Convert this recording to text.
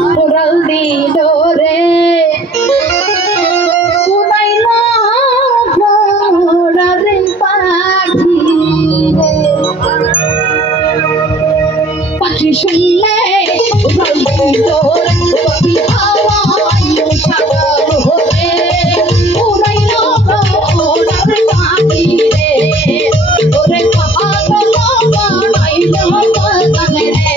উড়াল দিল রে উড়াইল ভোরের পাখি রে পাখি শুনলে উড়াল দিল রে পাখি হাওয়ায় সাগর হতে উড়াইল ভোরের পাখি রে ওরে পাগল বানাইল বাগান রে